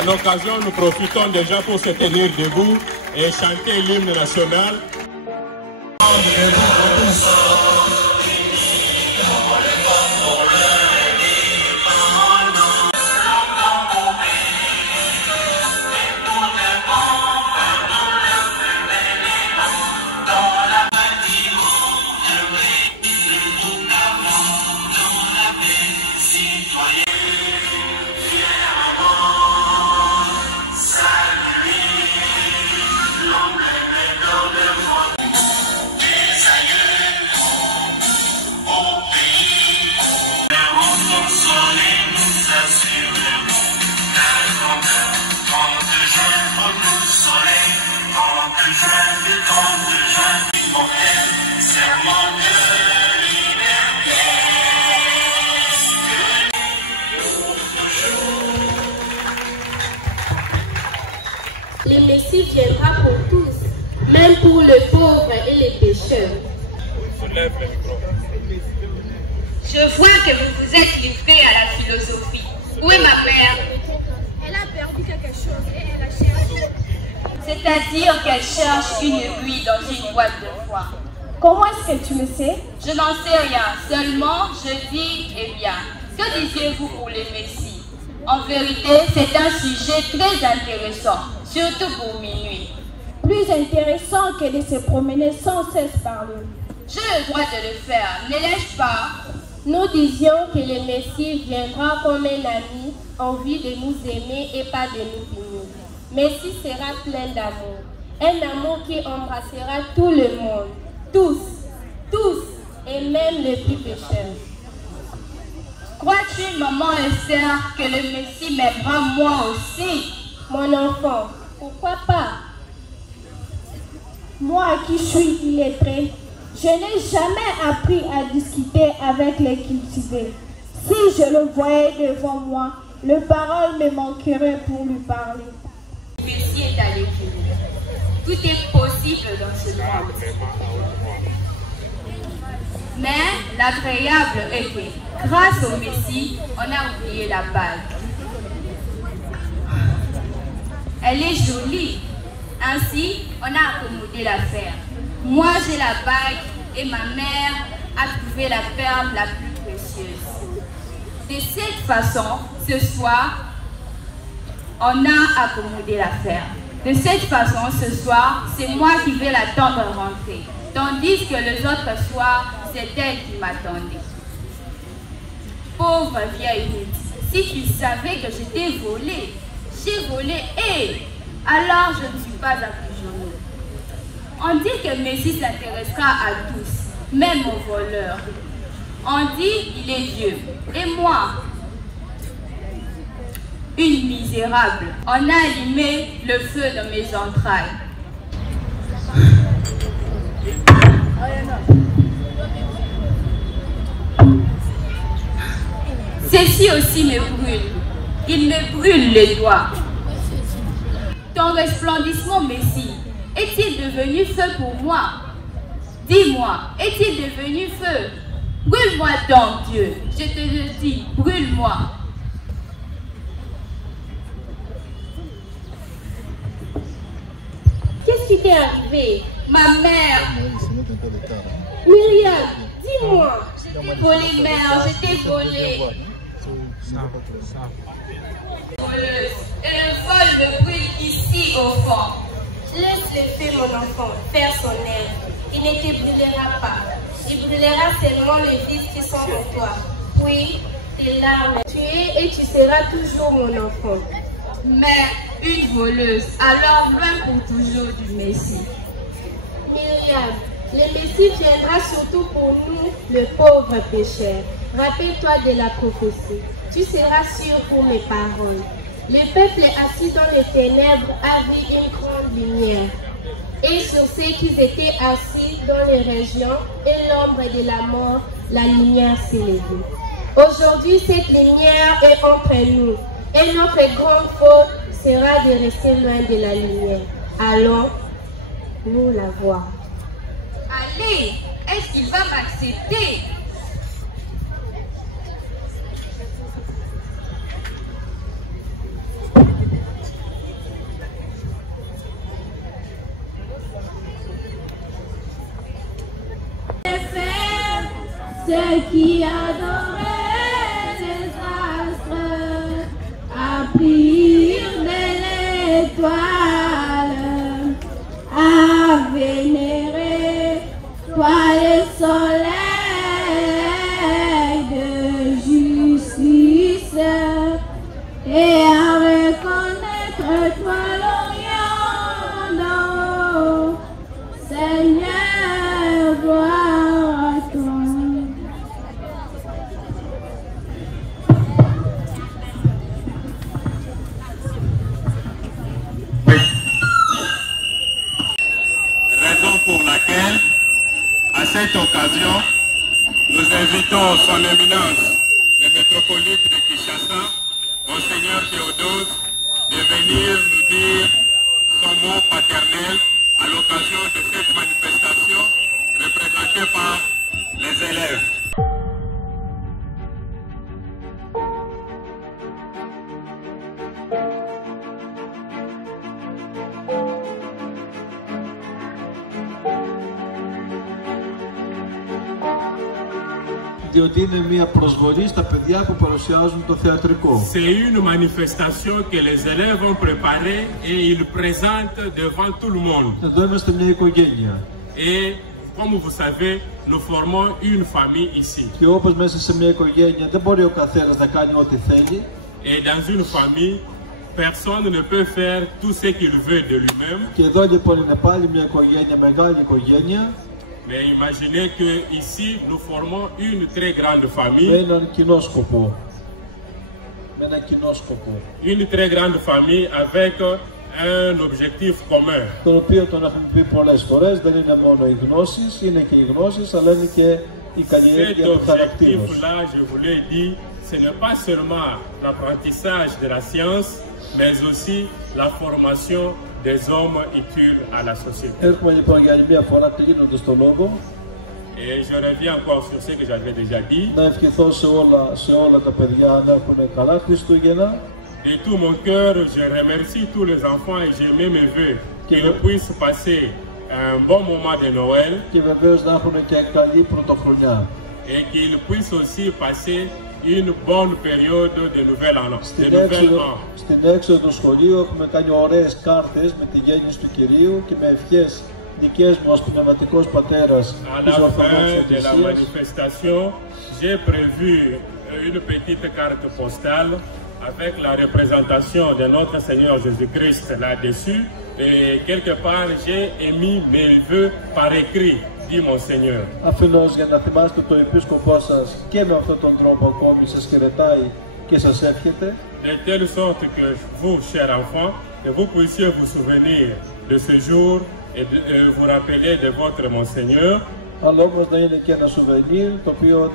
À l'occasion, nous profitons déjà pour se tenir debout et chanter l'hymne national. Le Messie viendra pour tous, même pour les pauvres et les pécheurs. Je vois que vous vous êtes livré à la philosophie. Où est ma mère? Elle a perdu quelque chose et elle a cherché. C'est-à-dire qu'elle cherche une aiguille dans une boîte de foin. Comment est-ce que tu le sais? Je n'en sais rien, seulement je dis, eh bien, que disiez-vous pour les Messies? En vérité, c'est un sujet très intéressant, surtout pour minuit. Plus intéressant que de se promener sans cesse par lui. J'ai le droit de le faire, ne l'ai-je pas? Nous disions que le Messie viendra comme un ami, envie de nous aimer et pas de nous punir. Messie sera plein d'amour, un amour qui embrassera tout le monde, tous, et même les plus pécheurs. Crois-tu, maman Esther, que le Messie m'aimera moi aussi? Mon enfant, pourquoi pas? Moi qui suis illettré, je n'ai jamais appris à discuter avec les cultivés. Si je le voyais devant moi, les paroles me manqueraient pour lui parler. Le Messie est à l'équilibre. Tout est possible dans ce monde. Mais l'agréable est que, grâce au Messie, on a oublié la bague. Elle est jolie. Ainsi, on a accommodé l'affaire. Moi, j'ai la bague et ma mère a trouvé la perle la plus précieuse. De cette façon, ce soir, on a accommodé l'affaire. De cette façon, ce soir, c'est moi qui vais l'attendre rentrer. Tandis que les autres soirs, c'est elle qui m'attendait. Pauvre vieille Ruth, si tu savais que je t'ai volé, j'ai volé et alors je ne suis pas affligée. On dit que Messie s'intéressera à tous, même aux voleurs. On dit il est Dieu. Et moi, une misérable, on a allumé le feu dans mes entrailles. Ceci aussi me brûle. Il me brûle les doigts. Ton resplendissement, Messie, est-il devenu feu pour moi? Dis-moi, est-il devenu feu? Brûle-moi donc, Dieu. Je te le dis, brûle-moi. Qu'est-ce qui t'est arrivé? Ma mère. Myriam, dis-moi. Volée, mère, je t'ai volée. Voleuse. Et le vol me brûle ici au fond. Laisse le feu, mon enfant, faire son œuvre. Il ne te brûlera pas. Il brûlera seulement les vides qui sont en toi. Oui, tes larmes. Tu es et tu seras toujours mon enfant. Mais une voleuse, alors loin pour toujours du Messie. Myriam, le Messie viendra surtout pour nous, le pauvre pécheur. Rappelle-toi de la prophétie. Tu seras sûr pour mes paroles. Le peuple assis dans les ténèbres a vu une grande lumière. Et sur ceux qui étaient assis dans les régions et l'ombre de la mort, la lumière s'est levée. Aujourd'hui, cette lumière est entre nous. Et notre grande faute sera de rester loin de la lumière. Allons, nous la voir. Allez, est-ce qu'il va m'accepter? qui adorait les astres, apprirent de l'étoile, à vénérer toi le soleil de justice et à reconnaître toi l'Orient d'en haut. Seigneur, gloire à toi. Raison pour laquelle, à cette occasion, nous invitons son éminence, le métropolite de Kinshasa, Monseigneur Théodose, de venir nous dire son mot paternel à l'occasion de cette manifestation représentée par les élèves. Διότι είναι μια προσβολή στα παιδιά που παρουσιάζουν το θεατρικό. C'est une manifestation que les élèves ont préparée et ils présentent devant tout le monde. Εδώ είμαστε μια οικογένεια. Et comme vous savez, nous formons une famille ici. Και όπως μέσα σε μια οικογένεια δεν μπορεί ο καθένας να κάνει ό,τι θέλει. Et dans une famille, personne ne peut faire tout ce qu'il veut de lui-même. Και εδώ λοιπόν είναι πάλι μια οικογένεια, μεγάλη οικογένεια. Mais imaginez que ici nous formons une très grande famille. Με έναν κοινό σκοπό. Με έναν κοινό σκοπό. Une très grande famille avec un objectif commun. Το οποίο τον έχουμε πει πολλές φορές, δεν είναι μόνο οι γνώσεις, είναι και οι γνώσεις, αλλά είναι και η καλλιέργεια του χαρακτήρου. Cet objectif-là, je vous l'ai dit, ce n'est pas seulement l'apprentissage de la science, mais aussi la formation des hommes utiles à la société. Έχουμε λοιπόν για άλλη μια φορά κλείνοντας το λόγο. Et je reviens encore sur ce que j'avais déjà dit. Να ευχηθώ σε όλα τα παιδιά να έχουν καλά Χριστούγεννα. De tout mon cœur, je remercie tous les enfants et je mets mes vœux qu'ils puissent passer un bon moment de Noël. Και βεβαίως να έχουν και καλή πρωτοχρονιά. Et qu'ils puissent aussi passer une bonne période de nouvel an. Στην έξοδο του σχολείου έχουμε κάνει ωραίες κάρτες με τη γέννηση του Κυρίου και με ευχές δικές μου ως πνευματικός πατέρας της Ορθόδοξης Εκκλησίας. À la fin de la manifestation, j'ai prévu une petite carte postale avec la représentation de notre Seigneur Jésus-Christ là-dessus. Et quelque part, j'ai émis mes vœux par écrit, dit mon Seigneur. Αφενός για να θυμάστε το επίσκοπό σας και με αυτόν τον τρόπο ακόμη σας χαιρετάει και σας εύχεται. De telle sorte que vous, chers enfants, que vous puissiez vous souvenir de ce jour et vous rappeler de votre Monseigneur. Αλλά όμως να είναι και ένα σουβενίρ το οποίο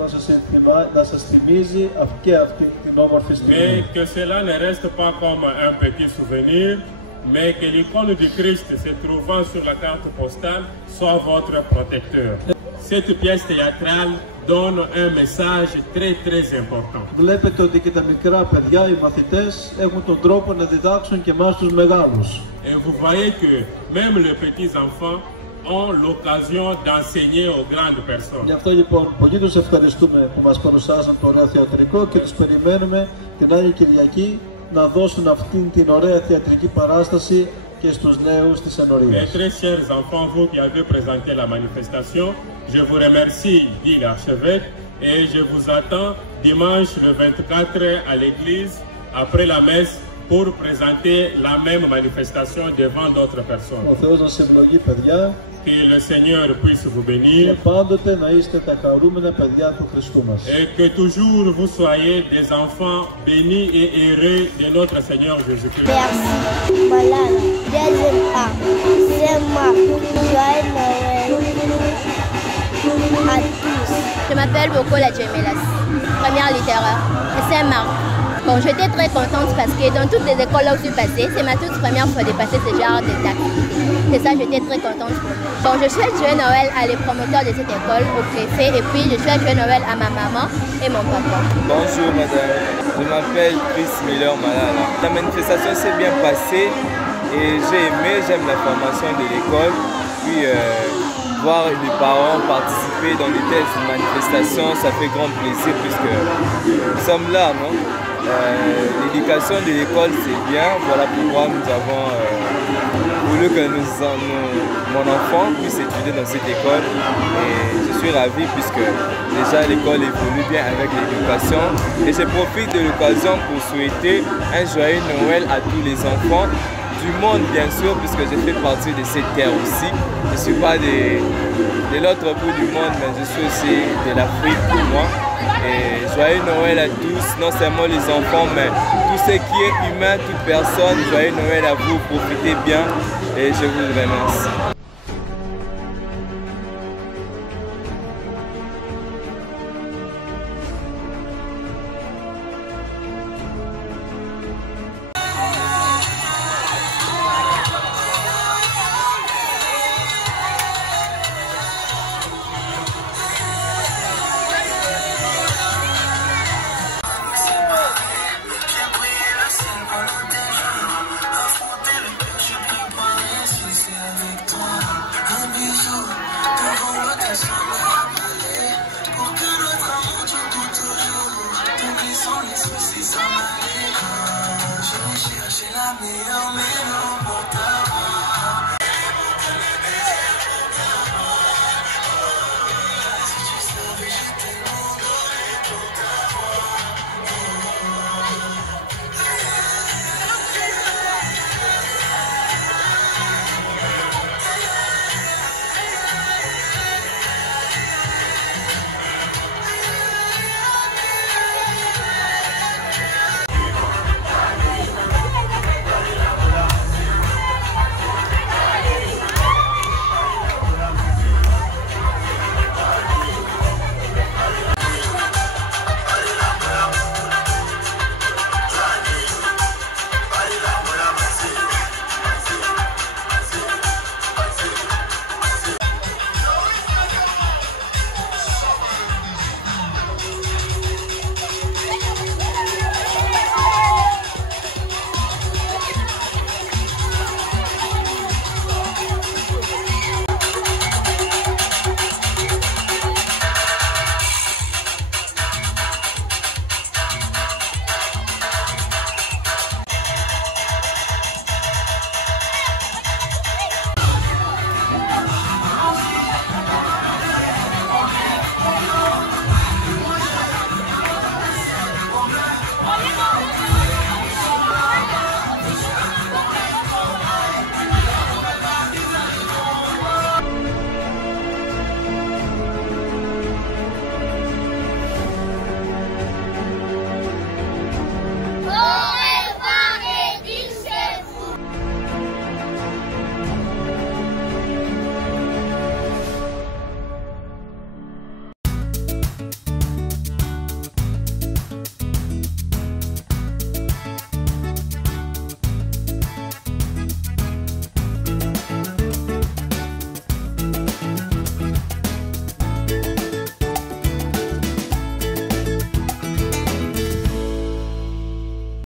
να σας θυμίζει και αυτή την όμορφη στιγμή. Mais que cela ne reste pas comme un petit souvenir, mais que l'icône du Christ se trouvant sur la carte postale soit votre protecteur. Cette pièce théâtrale donne un message très important. Βλέπετε ότι και τα μικρά παιδιά, οι μαθητές, έχουν τον τρόπο να διδάξουν και εμάς τους μεγάλους. Et vous voyez que même les petits enfants ont l'occasion d'enseigner aux grandes personnes. Γι' αυτό λοιπόν πολύ τους ευχαριστούμε που μας παρουσιάσαν το ωραίο θεατρικό και τους περιμένουμε την άλλη Κυριακή να δώσουν αυτήν την ωραία θεατρική παράσταση και στους νέους της ενορίας. Et très chers enfants, vous qui avez présenté la manifestation, je vous remercie, dit l'archevêque, et je vous attends dimanche le 24 à l'église après la messe pour présenter la même manifestation devant d'autres personnes. Ο Θεός να σε ευλογεί, παιδιά. Que le Seigneur puisse vous bénir. Και πάντοτε να είστε τα χαρούμενα παιδιά του Χριστού μας. Et que toujours vous soyez des enfants bénis et heureux de notre Seigneur Jésus-Christ. Merci. Voilà. Deuxième A. C'est moi. Joyeux Noël à tous. Je m'appelle Bokola Djemelas, première littéraire. C'est Marc. Bon, j'étais très contente parce que dans toutes les écoles où je suis passée, c'est ma toute première fois de passer ce genre d'activité. C'est ça, j'étais très contente pour moi. Bon, je souhaite joyeux Noël à les promoteurs de cette école, au préfet, et puis je souhaite joyeux Noël à ma maman et mon papa. Bonjour madame, je m'appelle Chris Miller Malala. La manifestation s'est bien passée et j'ai aimé, j'aime la formation de l'école. Puis voir les parents participer dans de telles manifestations, ça fait grand plaisir puisque nous sommes là, non? L'éducation de l'école, c'est bien. Voilà pourquoi nous avons voulu que mon enfant puisse étudier dans cette école. Et je suis ravi puisque déjà l'école évolue bien avec l'éducation. Et je profite de l'occasion pour souhaiter un joyeux Noël à tous les enfants du monde, bien sûr, puisque je fais partie de cette terre aussi. Je ne suis pas de l'autre bout du monde, mais je suis aussi de l'Afrique pour moi. Et joyeux Noël à tous, non seulement les enfants, mais tout ce qui est humain, toute personne. Joyeux Noël à vous, profitez bien et je vous remercie. La meilleure